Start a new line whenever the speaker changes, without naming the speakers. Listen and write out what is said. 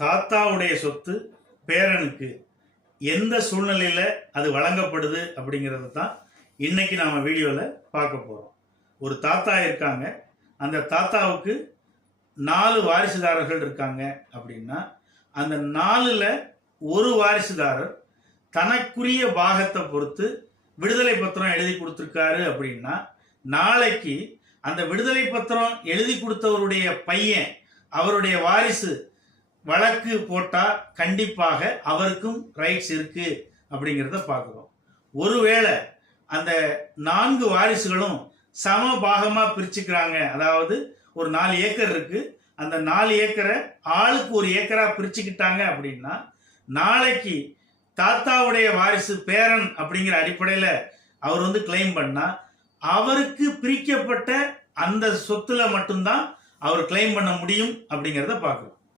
தாத்தாவுடைய சொத்து பேரனுக்கு எந்த சூழ்நிலையில் அது வழங்கப்படுது அப்படிங்கிறது தான் இன்னைக்கு நாம் வீடியோவில் பார்க்க போகிறோம் ஒரு தாத்தா இருக்காங்க. அந்த தாத்தாவுக்கு நாலு வாரிசுதாரர்கள் இருக்காங்க அப்படின்னா அந்த நாலில் ஒரு வாரிசுதாரர் தனக்குரிய பாகத்தை பொறுத்து விடுதலை பத்திரம் எழுதி கொடுத்துருக்காரு அப்படின்னா நாளைக்கு அந்த விடுதலை பத்திரம் எழுதி கொடுத்தவருடைய பையன் அவருடைய வாரிசு வழக்கு போட்டால் கண்டிப்பாக அவருக்கும் ரைட்ஸ் இருக்கு அப்படிங்கிறத பார்க்குறோம். ஒருவேளை அந்த நான்கு வாரிசுகளும் சம பாகமாக பிரிச்சுக்கிறாங்க. அதாவது ஒரு நாலு ஏக்கர் இருக்கு. அந்த நாலு ஏக்கரை ஆளுக்கு ஒரு ஏக்கராக பிரிச்சுக்கிட்டாங்க அப்படின்னா நாளைக்கு தாத்தாவுடைய வாரிசு பேரன் அப்படிங்கிற அடிப்படையில் அவர் வந்து கிளைம் பண்ணால் அவருக்கு பிரிக்கப்பட்ட அந்த சொத்துல மட்டும்தான் அவர் கிளைம் பண்ண முடியும் அப்படிங்கிறத பார்க்குறோம்.